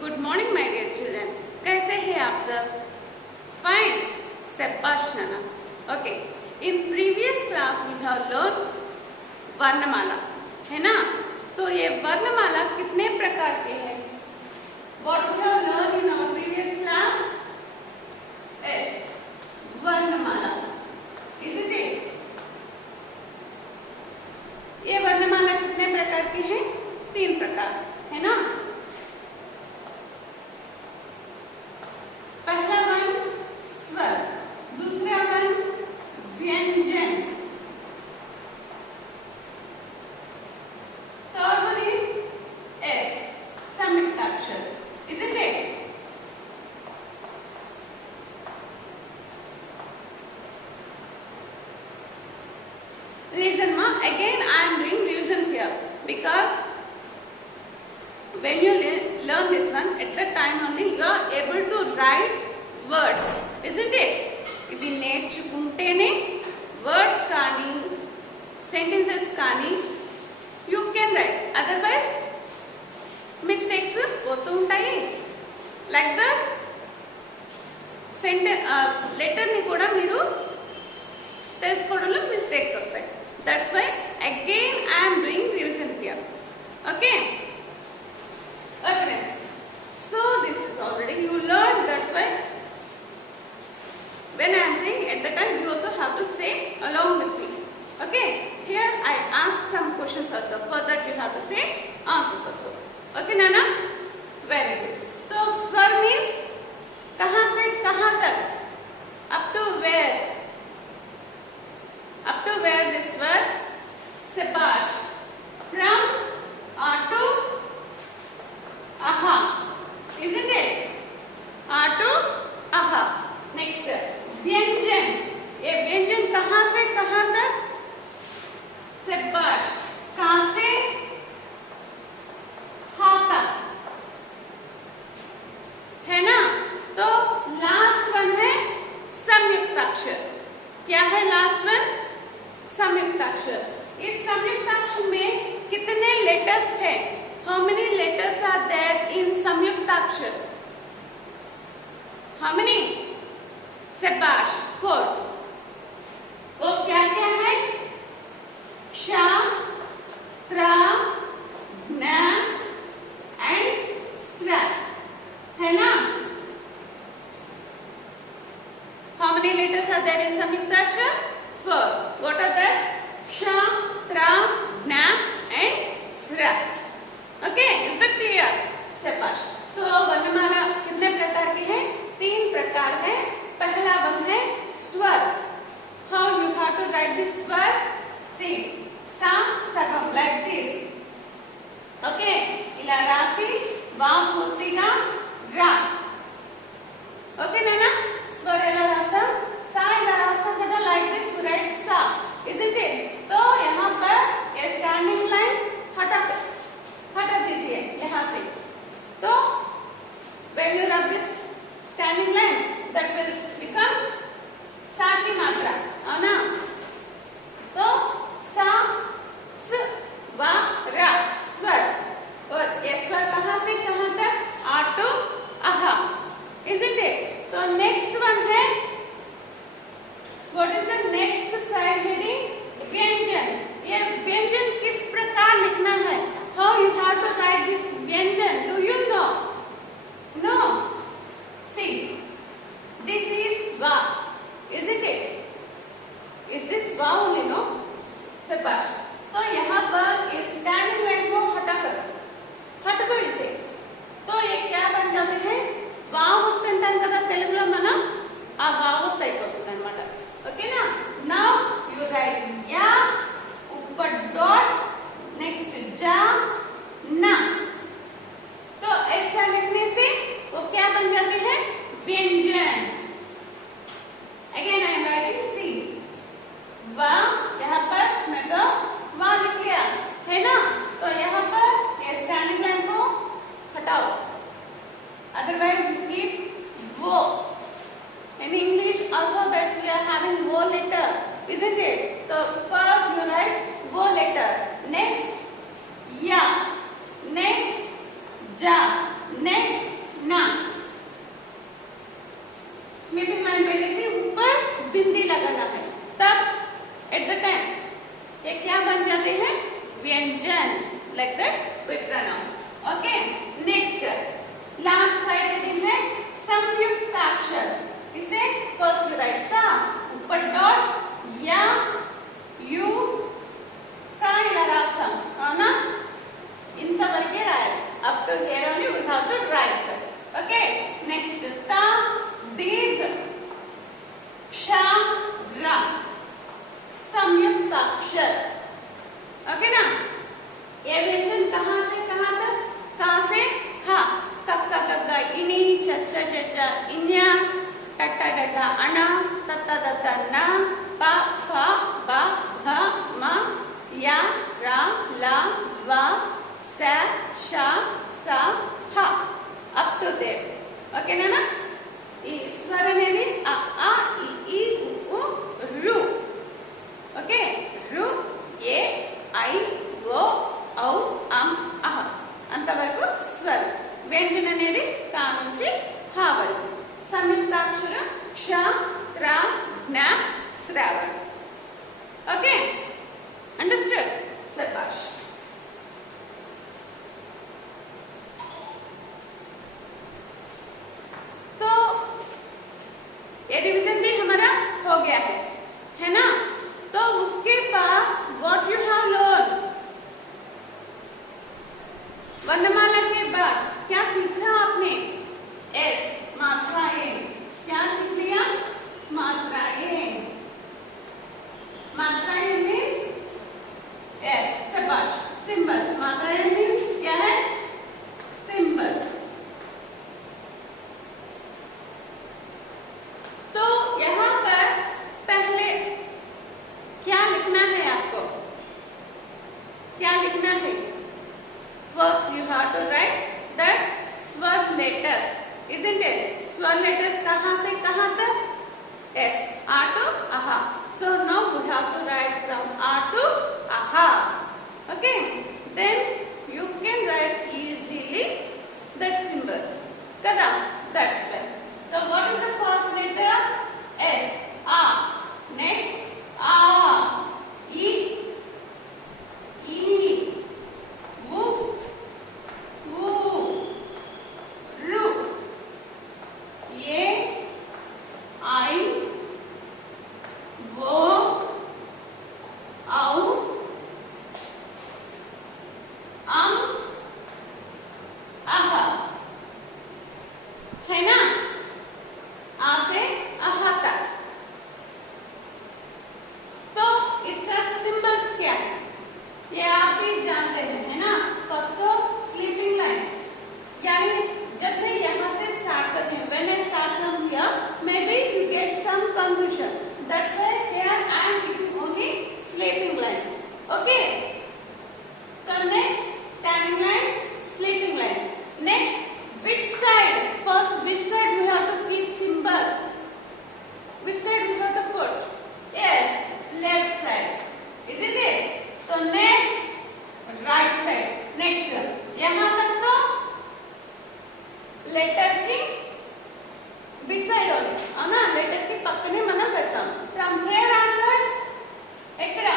Good morning, my dear children. कैसे हैं आप सब? Fine. Shabash Nana. Okay. In previous class we have learned वर्णमाला, है ना? तो ये वर्णमाला कितने प्रकार के हैं? What we have learned in our previous class is वर्णमाला. Isn't it? ये वर्णमाला कितने प्रकार की है? 3 प्रकार, है ना? पहला वन स्वर, दूसरा वन व्यंजन, थर्ड वन इज एस संयुक्ताक्षर. Isn't it? Listen, ma. Again, I am doing revision here because when you learn this one, at the time only you are able to write words, isn't it? ఇది నేర్చుకుంటేనే words కానీ sentences కానీ you can write. Otherwise, mistakes పోతూ ఉంటాయి. Like the letter ని కూడా మీరు తెలుసుకోవడంలో mistakes వస్తాయి. That's why again I am doing revision here. Okay? Okay. So this is already you learned. That's why when I am saying at the time you also have to say along with me. Okay? Here I ask some questions also. For that you have to say answers also. Okay, Nana? Very good. So swar means कहाँ से कहाँ तक? Up to where? Up to where this word? Shabash. From to aha. Isn't it? To aha. Next. व्यंजन. ये व्यंजन कहाँ से कहाँ तक? शाबाश. कहाँ से हाँ तक, है ना? तो लास्ट वन है संयुक्ताक्षर. क्या है लास्ट वन? संयुक्ताक्षर. इस संयुक्ताक्षर में कितने लेटर्स हैं? How many letters are there in संयुक्ताक्षर? How many? शाबाश. 4. वो क्या क्या है? क्ष, त्र, ज्ञ एंड स्र, है ना? How many letters are there in संयुक्ताक्षर? 4. What are that? क्ष, त्र, ज्ञ and स्र. Okay, is that clear? शाबाश. तो वर्णमाला कितने प्रकार की है? 3 प्रकार है. पहला वन है स्वर. How you have to write this word? See, sa, sagam, like this. Okay, ఇలా రాసి వామ్ పూర్తిగా రా. Okay, Nana? स्वर ఎలా రాస్తాం? सा ఇలా రాస్తాం కదా, like this we write sa. Isn't it? तो यहाँ पर ये स्टैंडिंग लाइन हटा दीजिए यहाँ से. तो when you rub this standing line, that will become सा की मात्रा, है ना? तो सा, स, व, र, स्वर. और ये स्वर कहाँ से कहाँ तक? to aha. Isn't it? तो next one है, what is the next side heading? व्यंजन. ये व्यंजन किस प्रकार लिखना है? How you have to write this व्यंजन? Do you know? No. See, this is va. Isn't it? Is this va only? No. शाबाश. तो यहाँ पर इस स्टैंडिंग लाइन को हट दो इसे. तो ये क्या बन जाते हैं? వావొత్తు అంటాం కదా తెలుగులో మనం. ఆ వావొత్తు అయిపోతుంది అన్నమాట. ఓకేనా? నౌ యు రైట్ యా, ऊपर डॉट, नेक्स्ट जा, ना. तो ऐसा लिखने से वो क्या बन जाते हैं? व्यंजन. Again I am writing. See, वा, यहाँ पर मैं तो वा लिख लिया, है ना? तो यहाँ पर ये स्टैंडिंग लाइन को हटाओ. Otherwise you keep wo. In English alphabets we are having wo letter, isn't it? So first you write wo letter, next ya, next ja, next ना, स्लीपिंग लाइन पे जैसे ऊपर बिंदी लगाना है, तब एट द टाइम ये क्या बन जाते हैं? व्यंजन. Like that we pronounce. Okay, next last side heading है संयुक्ताक्षर. इसे फर्स्ट राइट सा, ऊपर डॉट या यू का या रास्ता అవునా, ఇంతవరకే రాయాలి. Up to here only we have to write. Okay, next త దీర్ఘ క్ష ర संयुक्ताक्षर. ओके ना, ये व्यंजन कहाँ से कहाँ तक? कहाँ से? हाँ, कक्का कक्का इनी, चच्चा चच्चा इन्या, टट्टा टट्टा अना, तत्ता तत्ता ना, पा फा बा भा मा, या रा ला वा सा शा सा हा, अप टू देयर. ओके ना ना, ఈ స్వర అనేది అ ఆ ఇ ఈ ఉ రు. ఓకే, రు ఏ ఐ ఓ ఔ అం అహ అంతవరకు స్వరం. వ్యంజన అనేది కా నుంచి హా వరకు. సంయుక్తాక్షరం క్ష త్ర జ్ఞ శ్ర వరకు. Okay, understood? శభాష్. तो ये रिवीजन भी हमारा हो गया है ना? तो उसके बाद व्हाट यू हैव लर्न, वर्णमाला के बाद क्या सीखा आपने? एस, मात्राएं. क्या सीख लिया? मात्राएं. मात्राएं मीन्स एस. शाबाश. सिंबल्स. मात्राएं मीन्स क्या है? सिंबल्स. तो यहाँ पर पहले क्या लिखना है आपको? क्या लिखना है? First you have to write that swar letters, isn't it? Swar letters कहाँ से कहाँ तक? Yes, A to aha. So now we have to write from A to aha. Okay, then you can write easily that symbols. Kada, that's right. So what is the first letter? S. A. Next A. E. E. Wo. Wo. Ru. Ye. I. Wo. Au. Am. Aha. है ना? आ से आहा तक. तो इसका symbols क्या है ये आप भी जानते हैं, है ना? फर्स्ट तो स्लीपिंग लाइन, यानी जब मैं यहाँ से स्टार्ट करती हूँ, when I start from here, may be you get some confusion. That's why here I am giving only sleeping line. Okay, तो next standing line, sleeping line. Next which side? First, which side we have to keep symbol? Which side we have to put? Yes, left side, isn't it? So next, right side. Next, यहाँ तक तो letter की beside only, है ना? Letter की पక్కने मना करता हूँ. From here onwards, एकरा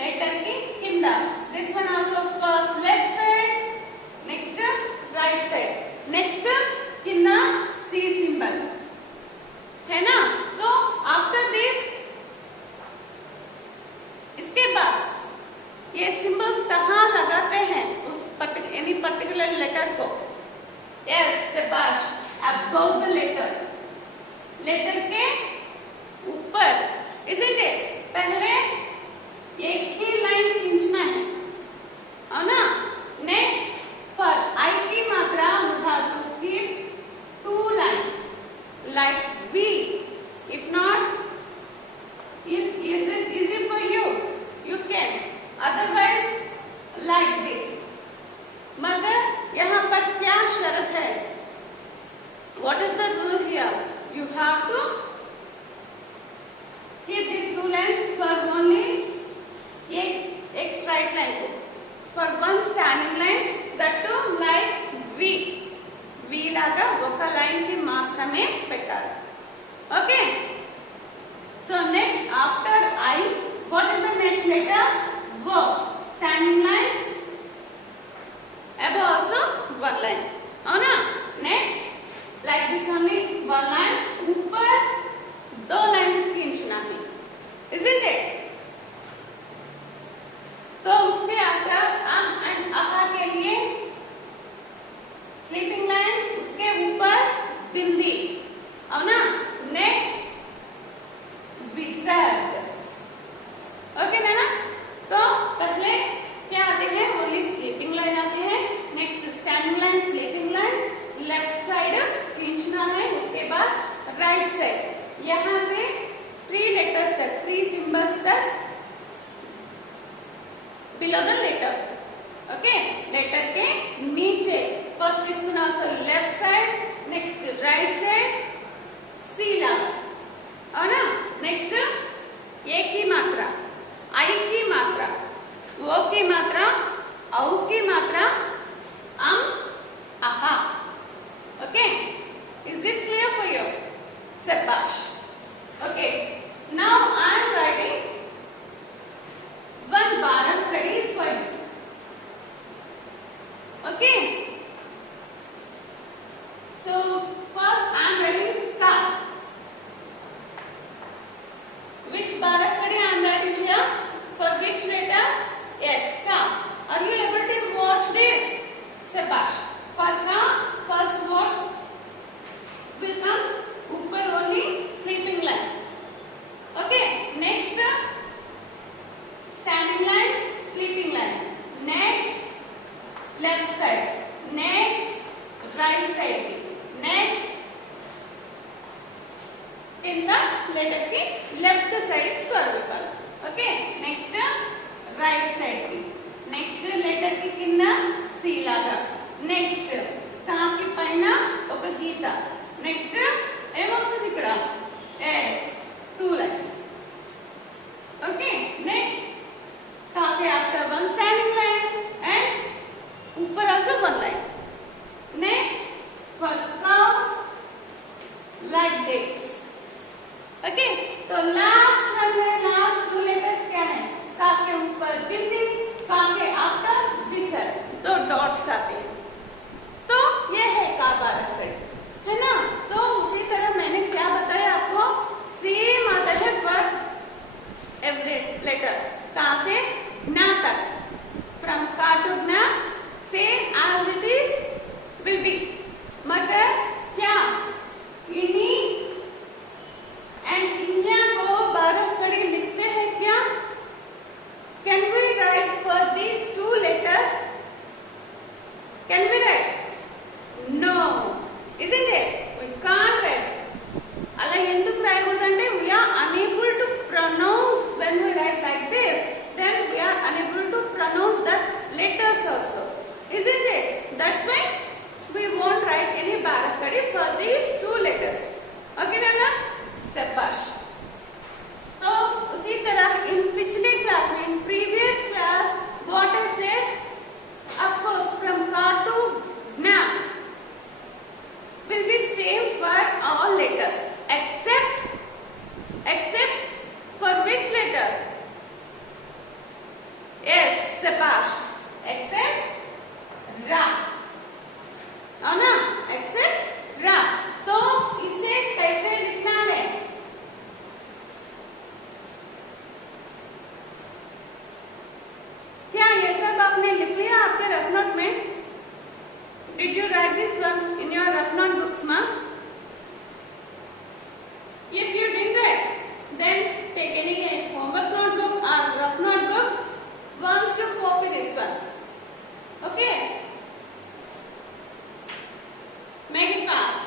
letter की किंदा. This one also first left side. Next, right side. Next किन्ना C symbol, है ना? तो after this, इसके बाद ये symbols कहाँ लगाते हैं? उस any particular letter को. Yes, शाबाश. Above the letter. Letter के ऊपर, isn't it? पहले एक ही लाइन खींचना है ना? Next, for I की मात्रा we have to keep 2 lines like V. If not, if is this easy for you, you can. Otherwise, like this. मगर यहाँ पर क्या शर्त है? What is the rule here? You have to keep these 2 lines for only एक straight line for one standing line, that too like V. V लाते की मात्रा में పెట్టాలి. Okay. So next after I, what is the next letter? Wo. Standing line. Above also one line. అవునా? Next like this only one line. ऊपर दो lines खींचना है. Isn't it? तो उसके आफ्टर एंड आहा के लिए स्लीपिंग लाइन, उसके ऊपर बिंदी. అవునా? नेक्स्ट विसर्ग. ओके ना? तो पहले क्या आते हैं? ओनली स्लीपिंग लाइन आते हैं. Next standing line, sleeping line, left side खींचना है. उसके बाद राइट साइड यहाँ से 3 लेटर्स तक, 3 सिंबल्स तक below the letter. Okay, letter के नीचे. First this one also left side, next right side, C लगा. और ना next ए की मात्रा, I की मात्रा, वो की मात्रा, औ की मात्रा, आहा. Okay, is this clear for you? Sabash. Okay, now I am writing one Bharat Khadi for you. Okay. So first I am writing ka. Which Bharat Khadi I am writing here? For which letter? Yes, ka. Are you able to watch this? Sabash. For ka, first word will come upper only sleeping line. Okay. Next standing line, sleeping line. Next left side. Next right side. Next in the letter की left side curve पर. Okay. Next right side की. Next letter की किंद C लागा. Next का की पैना ఒక గీత. Next ఏమొస్తుంది ఇక్కడ? S. 2 lines. Okay. Next Kaake after one standing line and upper also one line. Next for cow like this. Okay. तो last one में last 2 letters क्या है? का के ऊपर बिंदी, का के आफ्टर विसर्ग. 2 dots आते हैं. तो ये है का Bharat Khadi, है ना? तो उसी तरह मैंने क्या बताया आपको? सेम आता है for every letter. का से ना तक. From का to ना same as it is will be. मगर क्या इन्हीं and इन्या को Bharat Khadi लिखते हैं क्या? Can we write for these 2 letters? Can we write? No, isn't it? We can't write. అలా ఎందుకు రాయకూడదంటే we are unable to pronounce when we write like this. Then we are unable to pronounce the letters also, isn't it? That's why we won't write any Bharat Khadi for these 2 letters. Okay ना? Sabash. तो उसी तरह इन पिछले class में, in previous class, what I said, of course from ka to na will be same for all letters except for which letter? Yes, sabash. Except ra. है ना? Except ra. तो इसे कैसे लिखना है? क्या ये सब आपने लिख लिया आपके रफ नोट में? Did you write this one in your rough note books, ma? If you didn't write, then take any homework notebook or rough notebook. Once you copy this one, okay? Make it fast.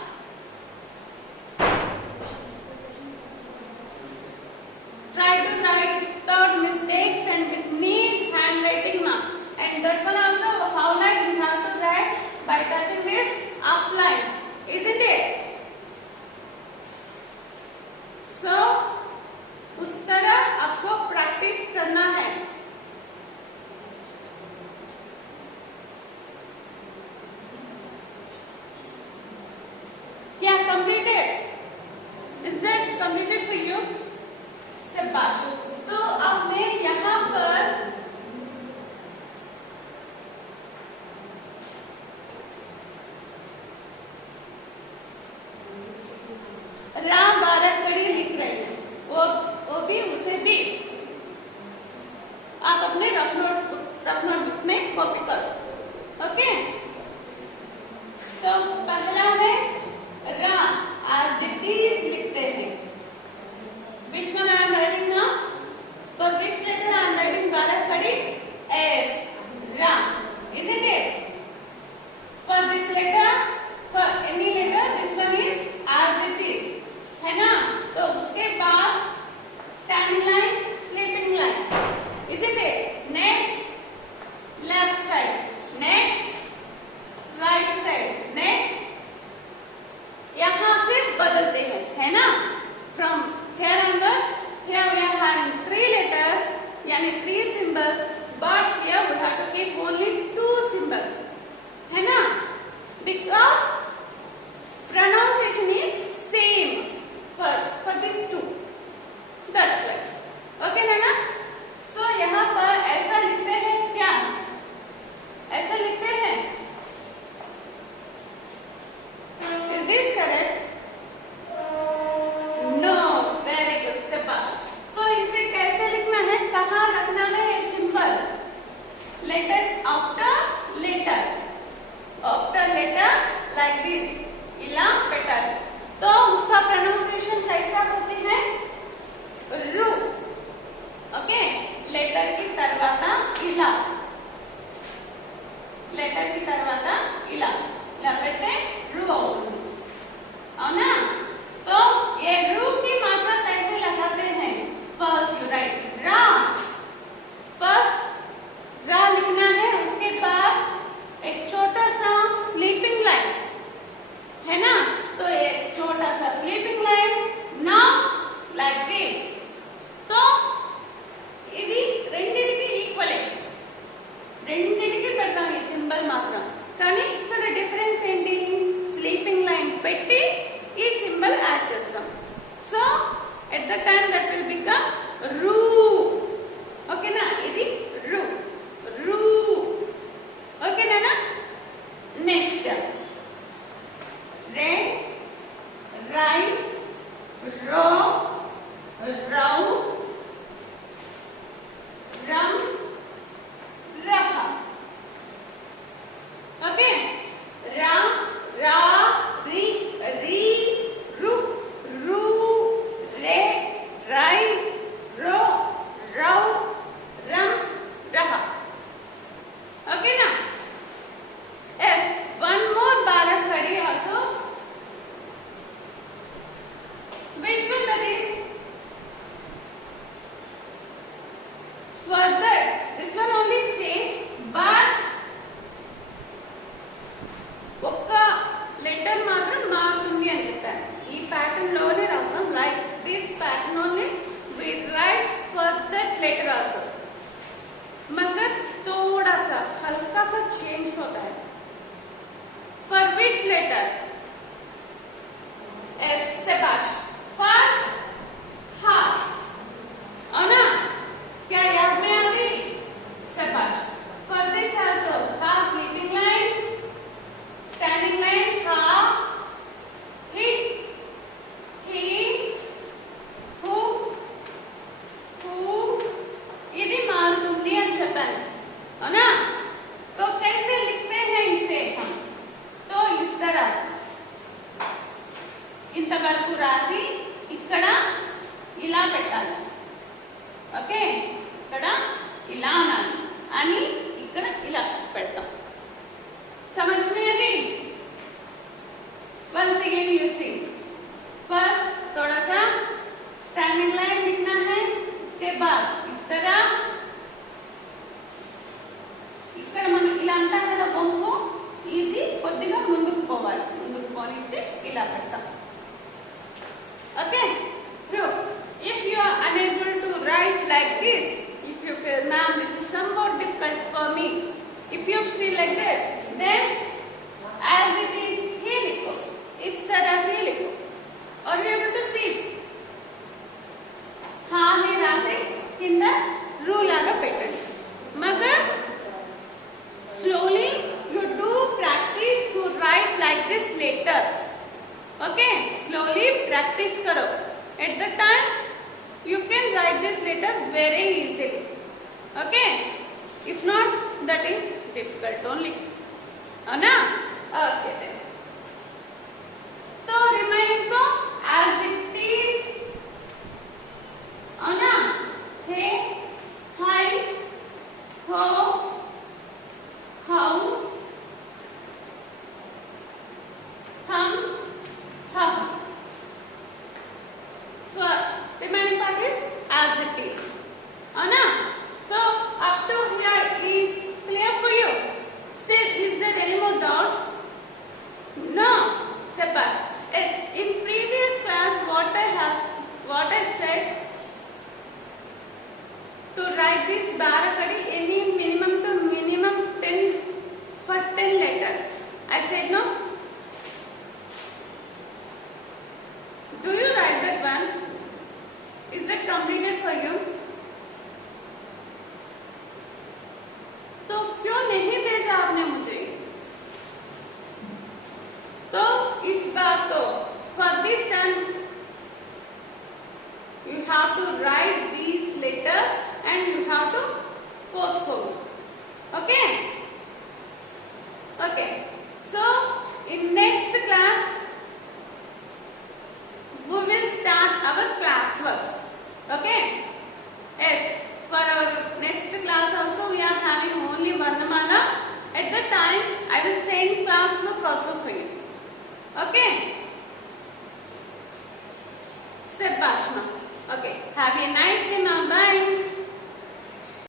Try to write without mistakes and with neat handwriting, ma. And that one also, how like you have to write by touching this outline, isn't it? So उस तरह आपको practice करना है. have completed for you. शाबाश। तो अब मैं यहाँ पर राम बारह कड़ी लिख रहे हैं, वो भी उसे भी आप अपने रफ नोटबुक्स में कॉपी करो। ओके, तो पहला है राम, as it is लिखते हैं। Which one I am writing now? For which letter I am writing बारह कड़ी? S, Ram, isn't it? For this letter, for any letter, this one is as it is, है ना? तो उसके बाद standing line, sleeping line, isn't it? Next, left side, next right side, next यहाँ से बदलते हैं, है ना? From here onwards, here we are having 3 letters, यानी 3 symbols, but here we have to keep only 2 symbols, है ना? Because pronunciation is same for these 2. That's right. Okay, Nana? So यहाँ पर ऐसा लिखते हैं क्या? ऐसा लिखते हैं? Is this correct? No. Very good. शाबाश। तो इसे कैसे लिखना है? कहाँ रखना है ये symbol? Letter after letter. After letter like this. इला better. तो उसका pronunciation कैसा होती है? रू। ओके, लेटर की तरवाता इला, लेटर की तरवाता इला, ఇలా పెడితే रू అవుతుంది, అవునా? तो ये रू की मात्रा कैसे लगाते हैं? फर्स्ट यू राइट रा, फर्स्ट रा लिखना है, उसके बाद एक छोटा सा स्लीपिंग लाइन, है ना? तो एक छोटा सा sleeping line, now like this. तो ఇది రెండిటికి ఈక్వలే, రెండిటికి పెడతాం ఈ సింబల్ మాత్రం, కానీ ఇక్కడ డిఫరెన్స్ ఏంటి? స్లీపింగ్ లైన్ పెట్టి ఈ సింబల్ యాడ్ చేస్తాం. So at the time that will become రూ. ఓకేనా? ఇది రూ, రూ. ఓకేనా? నెక్స్ట్ రెడ్, రైట్, రో, రౌ, ram, raha. Okay, ram, ra, ri, ri, ru, ru, re, rai, ro, rau, ram, raha. Okay na? Yes, one more barak kadi also. Which one that is? Further, this one only same, but ఒక్క letter మాత్రం మారుతుంది అని చెప్పాను. ఈ pattern లోనే రాస్తాం, like this pattern only we write for that letter also, मगर थोड़ा सा हल्का सा चेंज होता है. For which letter? एस, शाबाश, फॉर हाथ, और ना क्या याद में आ गई? शाबाश। फॉर दिस आल्सो हा, स्लीपिंग लाइन, स्टैंडिंग लाइन, हा, ही, हु, ఇది మారుతుంది అని చెప్పాను, అవునా? तो कैसे लिखते हैं इसे हम? तो इस तरह ఇంతవరకు రాసి ఇక్కడ ఇలా పెట్టాలి. ఓకే, ఇక్కడ ఇలా అనాలి అని ఇక్కడ ఇలా పెడతాం. समझ में आ गई? Once again you see. First थोड़ा सा स्टैंडिंग लाइन लिखना है, उसके बाद इस तरह ఇక్కడ మనం ఇలా అంటాం కదా బొంగు, ఇది కొద్దిగా ముందుకు పోవాలి, ముందుకు పోనిచ్చి ఇలా పెడతాం. Okay, if you are unable to write like this, if you feel ma'am this is somewhat difficult for me, if you feel like that, then as it is he लिखो, इस तरह ही लिखो. और you able to see later. Okay, slowly practice karo. At the time you can write this letter very easily. Okay, if not, that is difficult only. Ana? Okay then. So remaining to as it is. Ana? Hey, hi, ho, how, hum, hum. So remaining part is as it is. Anna, so up to here is clear for you. Still, is there any more doubts? No, Sebash. Yes, in previous class, what I said to write this barakadi any minimum to minimum 10 for 10 letters. I said no. Do you write that one? Is that completed for you? तो क्यों नहीं भेजा आपने मुझे? तो इस बार तो for this time you have to write these letters and you have to postpone. Okay? Okay. So in next class we will start our class works. Okay? Yes. For our next class also we are having only Varnamala. At the time I will send class book also for you. Okay? Sebashma. Okay. Have a nice day, ma'am.